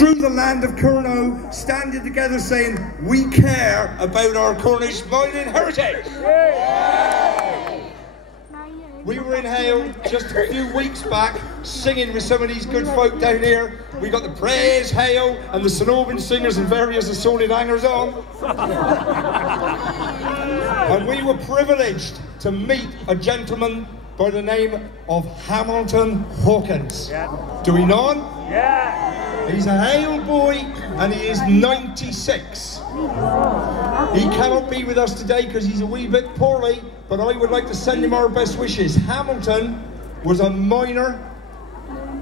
through the land of Curnow, standing together saying, we care about our Cornish mining heritage. We were in Hayle just a few weeks back, singing with some of these good folk down here. We got the Praise Hayle and the St Albans singers and various assorted hangers on. And we were privileged to meet a gentleman by the name of Hamilton Hawkins. Yeah. Do we know him? Yeah. He's a Hayle boy and he is 96. He cannot be with us today because he's a wee bit poorly, but I would like to send him our best wishes. Hamilton was a miner,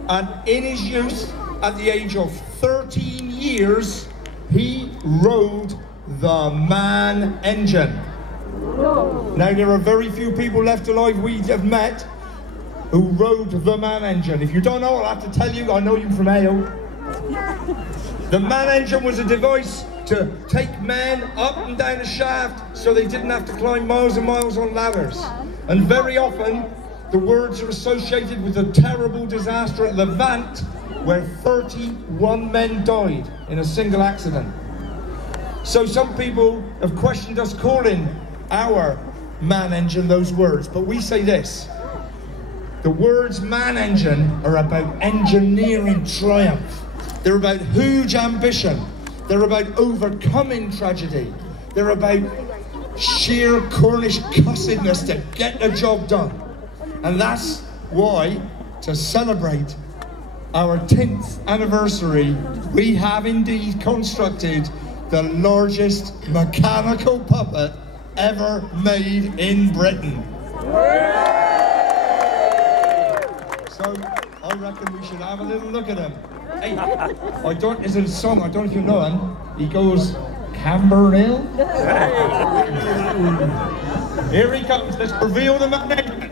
and in his youth, at the age of 13 years, he rode the man engine. Now, there are very few people left alive we have met who rode the man engine. If you don't know, I'll have to tell you, I know you from Hayle. The man engine was a device to take men up and down a shaft so they didn't have to climb miles and miles on ladders. And very often, the words are associated with a terrible disaster at Levant, where 31 men died in a single accident. So some people have questioned us calling our man engine those words, but we say this: the words man engine are about engineering triumph. They're about huge ambition. They're about overcoming tragedy. They're about sheer Cornish cussedness to get the job done. And that's why, to celebrate our 10th anniversary, we have indeed constructed the largest mechanical puppet ever made in Britain. So I reckon we should have a little look at him. Hey, there's a song, I don't know if you know him. He goes, Camber Hill. Here he comes, let's reveal the man.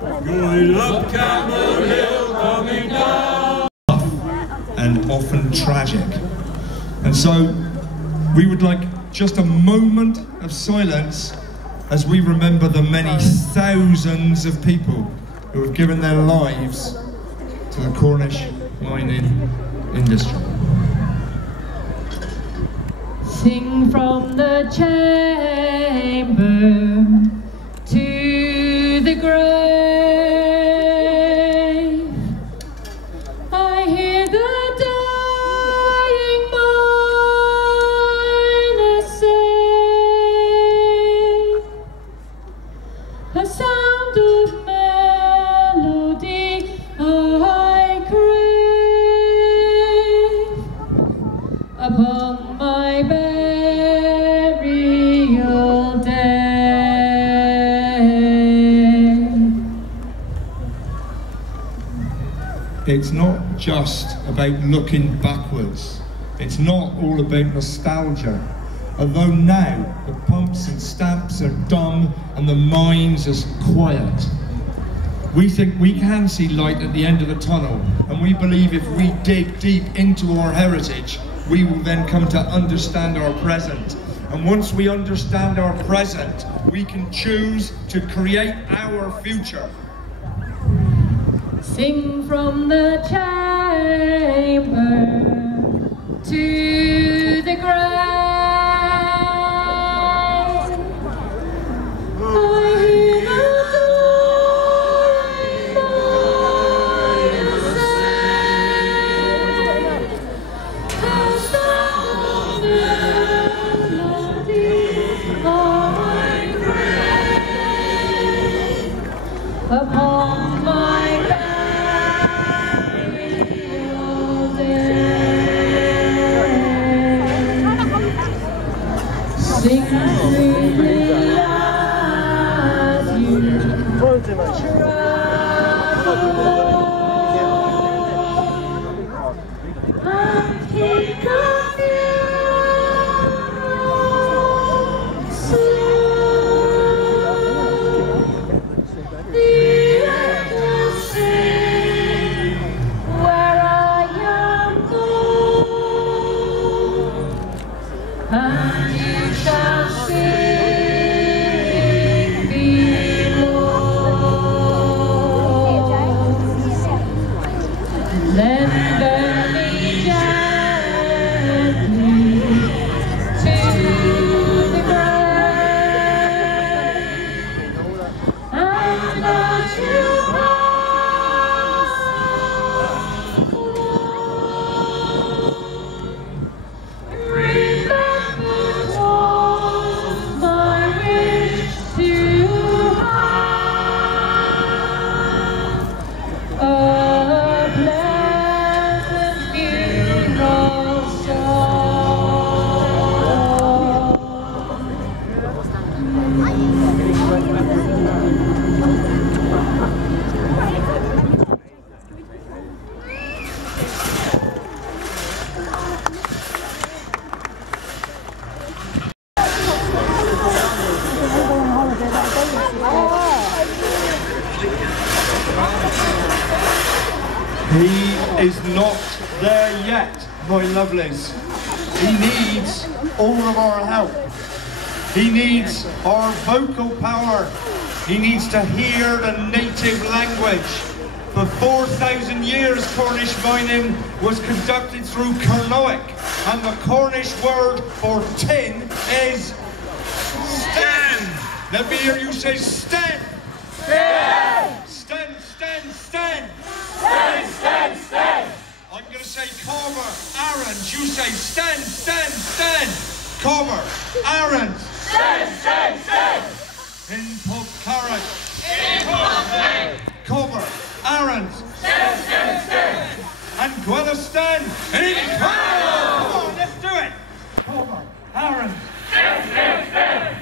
Going up Camber Hill, coming down. And often tragic. And so we would like just a moment of silence as we remember the many thousands of people who have given their lives to the Cornish mining industry. Sing from the chamber to the grave. I hear the dying miner say, a sound of melody I crave upon my burial day. It's not just about looking backwards. It's not all about nostalgia. Although now the pumps and stamps are dumb and the mines are quiet, we think we can see light at the end of the tunnel, and we believe if we dig deep into our heritage, we will then come to understand our present. And once we understand our present, we can choose to create our future. Sing from the chamber to the grave. Upon my burial day, sing freely as you travel and keep and you shall sing below. Then burn me down. not there yet, my lovelies. He needs all of our help. He needs our vocal power. He needs to hear the native language. For 4,000 years, Cornish mining was conducted through Kernoic, and the Cornish word for tin is sten. Let me hear you say sten. Sten. Sten, sten, sten. Sten, sten, sten. I'm going to say cover, Aaron. You say sten, sten, sten. Cover, Aaron. Sten, sten, sten. In pub carrot. In pub carrot. Cover, Aaron. Sten, sten, sten. And Gwelliston. In Carroll. Come on, let's do it. Cover, Aaron. Sten, sten, sten.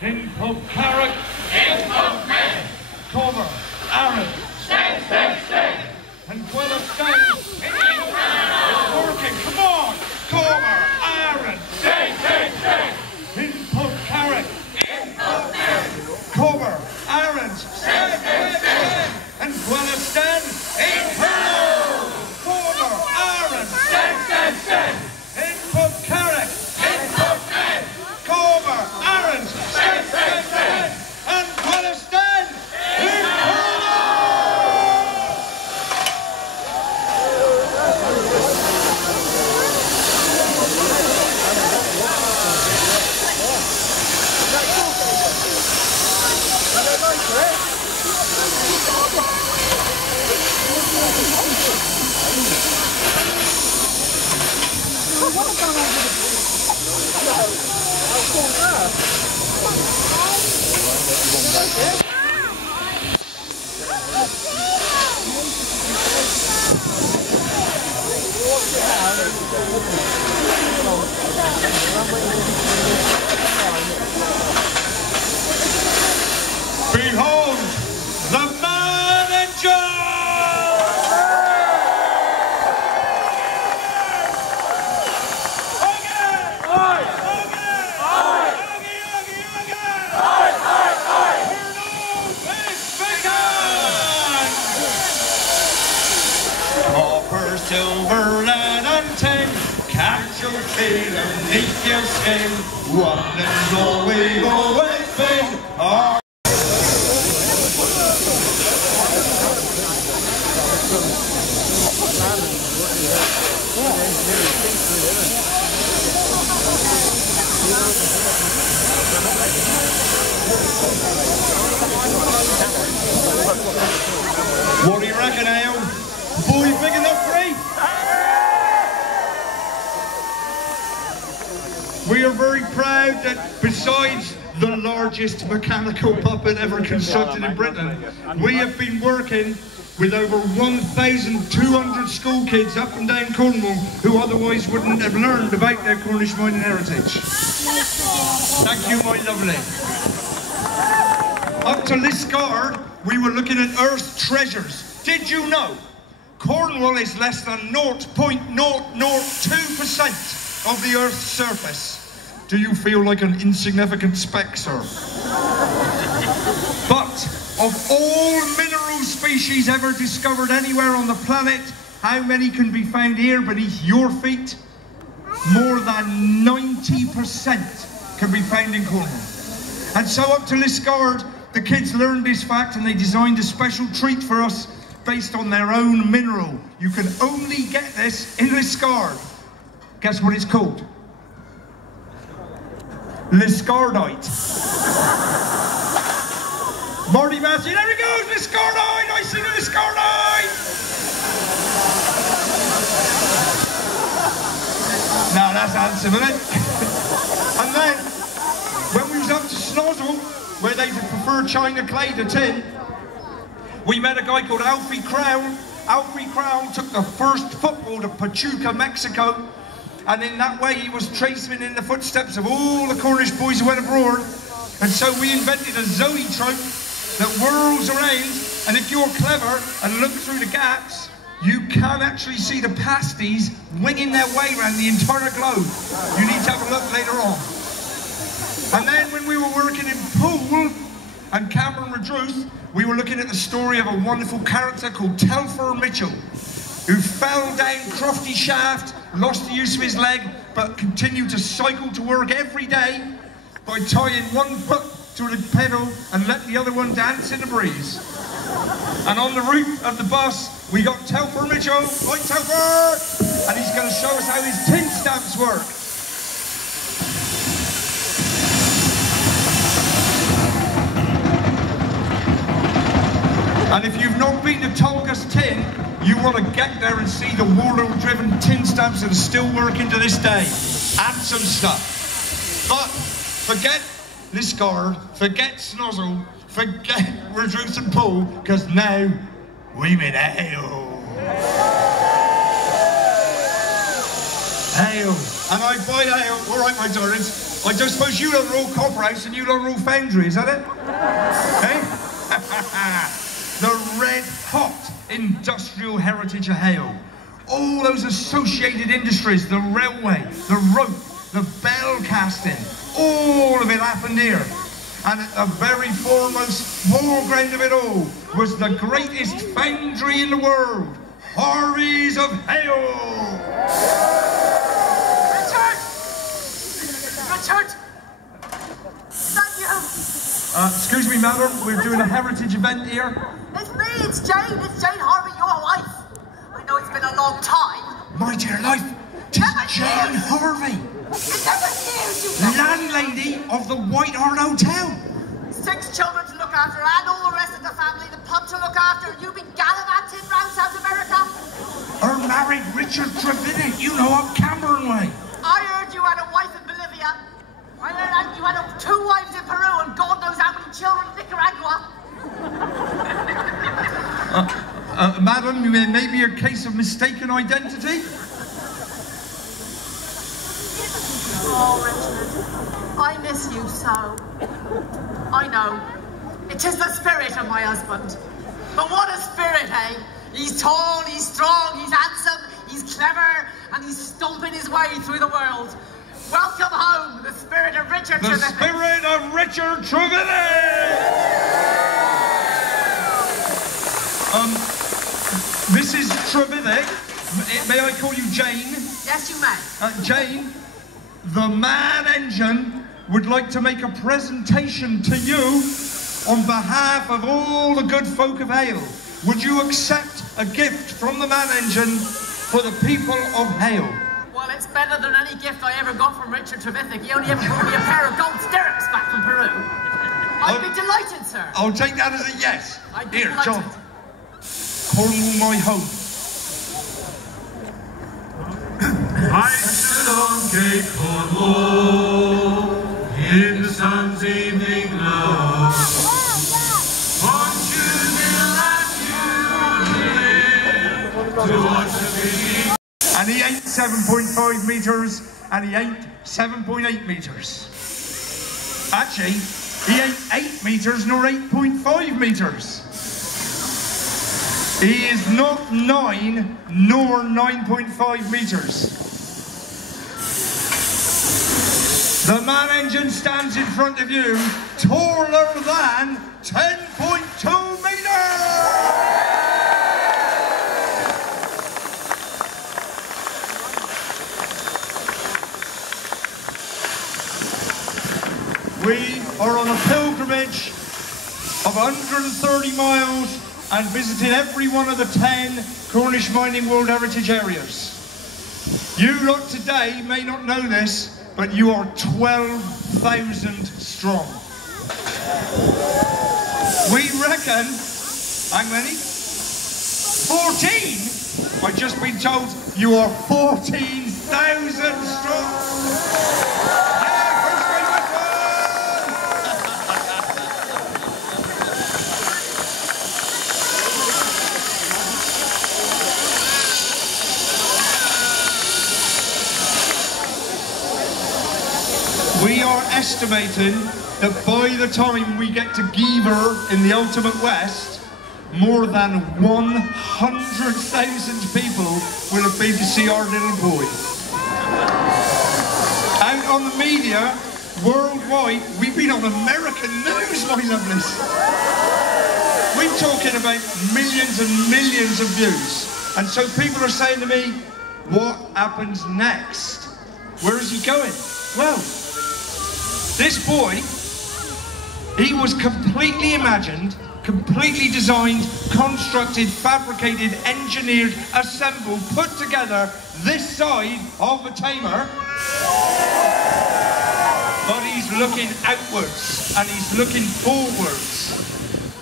In pub carrot. In pub carrot. Cover, Aaron. Sten, sten, sten. And Gwelliston. In Carroll. It's working. Come on. Cover, Aaron. Sten, sten, sten. In pub carrot. In pub carrot. Cover, Aaron. Sten, sten, sten. And Gwelliston. In Carroll. Cover, Aaron. Sten, sten, sten. In pub carrot. In pub carrot. Cover, Aaron. Sten, sten, sten. And Gwelliston. In Carroll. Behold the manager! Silver, lead and tin, catch your tail underneath your skin. One is all we've always been. What do you reckon, Hayle? Boy big enough for me? We are very proud that besides the largest mechanical puppet ever constructed in Britain, we have been working with over 1,200 school kids up and down Cornwall who otherwise wouldn't have learned about their Cornish mining heritage. Thank you, my lovely. Up to Liscard, we were looking at Earth's treasures. Did you know Cornwall is less than 0.002% of the Earth's surface? Do you feel like an insignificant speck, sir? But of all mineral species ever discovered anywhere on the planet, how many can be found here beneath your feet? More than 90% can be found in Cornwall. And so up to Liscard, the kids learned this fact and they designed a special treat for us based on their own mineral. You can only get this in Liscard. Guess what it's called? Liscardite. Marty Massey, there he goes, Liscardite! I see the Liscardite! Now that's handsome, isn't it? And then, when we was up to Snozzle, where they prefer China clay to tin, we met a guy called Alfie Crown. Alfie Crown took the first football to Pachuca, Mexico, and in that way he was tracing in the footsteps of all the Cornish boys who went abroad. And so we invented a zoetrope that whirls around, and if you're clever and look through the gaps, you can actually see the pasties winging their way around the entire globe. You need to have a look later on. And then when we were working in Poole and Cameron Redruth, we were looking at the story of a wonderful character called Telfer Mitchell. who fell down Crofty Shaft, lost the use of his leg, but continued to cycle to work every day by tying one foot to the pedal and let the other one dance in the breeze. And on the route of the bus, we got Telfer Mitchell. Right, Telfer! And he's going to show us how his tin stamps work. And if you've not been to Tolga's Tin, you want to get there and see the Warlow-driven tin stamps that are still working to this day. Handsome stuff. But forget Liscard, forget Snozzle, forget Redruth and Paul, because now we've in Hayle. Hayle. And I buy Hayle. All right, my darlings. I don't suppose you lot are all Copperhouse and you lot are all Foundry, is that it? Hey? The red-hot industrial heritage of Hayle. All those associated industries, the railway, the rope, the bell casting, all of it happened here. And at the very foremost foreground of it all was the greatest foundry in the world, Harvey's of Hayle. Richard! Is that you? Excuse me, madam, we're doing a heritage event here. It's me, it's Jane Harvey, your wife. I know it's been a long time. My dear life, 'tis Jane Harvey. It never years, you Landlady of the White Hart Hotel. 6 children to look after and all the rest of the family, the pub to look after. You've been gallivanting round South America. Her married Richard Trevithick, you know, up Cameron way. I heard you had a wife in Bolivia. I heard you had 2 wives in Peru and God knows how many children in Nicaragua. Madam, it may be a case of mistaken identity. Oh, Richard, I miss you so. I know. It is the spirit of my husband. But what a spirit, eh? He's tall, he's strong, he's handsome, he's clever, and he's stomping his way through the world. Welcome home, the spirit of Richard Trevithick. The spirit of Richard Trevithick! Mrs. Trevithick, may I call you Jane? Yes, you may. Jane, the man engine would like to make a presentation to you on behalf of all the good folk of Hayle. Would you accept a gift from the man engine for the people of Hayle? Well, it's better than any gift I ever got from Richard Trevithick. He only ever brought me a pair of gold stirrups back from Peru. I'd be delighted, sir. I'll take that as a yes. I'd be Here, delighted. John. Cornwall, my home. I stood on Cape Cornwall in the sun's evening glow. On Tuesday last June, to watch the big. And he ain't 7.5 metres, and he ain't 7.8 metres. Actually, he ain't 8 metres nor 8.5 metres. He is not 9 nor 9.5 metres. The man engine stands in front of you, taller than 10.2 metres! We are on a pilgrimage of 130 miles and visited every one of the 10 Cornish Mining World Heritage Areas. You lot today may not know this, but you are 12,000 strong. We reckon, how many? 14? I've just been told you are 14,000 strong. We are estimating that by the time we get to Geever in the ultimate west, more than 100,000 people will have been to see our little boy. Out on the media, worldwide, we've been on American news, my lovelies. We're talking about millions and millions of views. And so people are saying to me, what happens next? Where is he going? Well, this boy, he was completely imagined, completely designed, constructed, fabricated, engineered, assembled, put together this side of the Tamer. But he's looking outwards and he's looking forwards.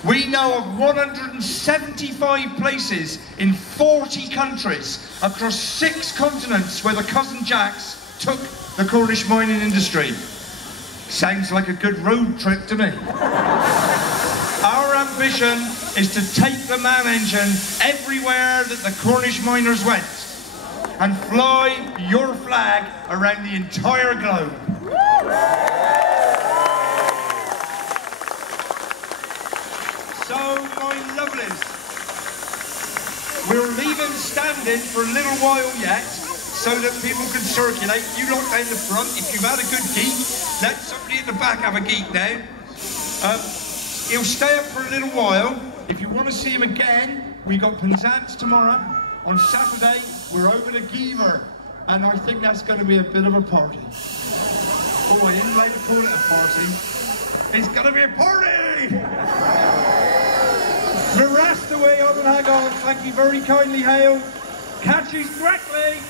We know of 175 places in 40 countries across 6 continents where the Cousin Jacks took the Cornish mining industry. Sounds like a good road trip to me. Our ambition is to take the man engine everywhere that the Cornish miners went and fly your flag around the entire globe. So, my lovelies, we're leaving standing for a little while yet so that people can circulate. You lot down the front, if you've had a good geek, let somebody at the back have a geek now. He'll stay up for a little while. If you want to see him again, we got Penzance tomorrow. On Saturday, we're over to Geever, and I think that's going to be a bit of a party. Oh, I didn't like to call it a party. It's going to be a party! The rest away on and hang on. Thank you very kindly, Hayle. Catch you correctly.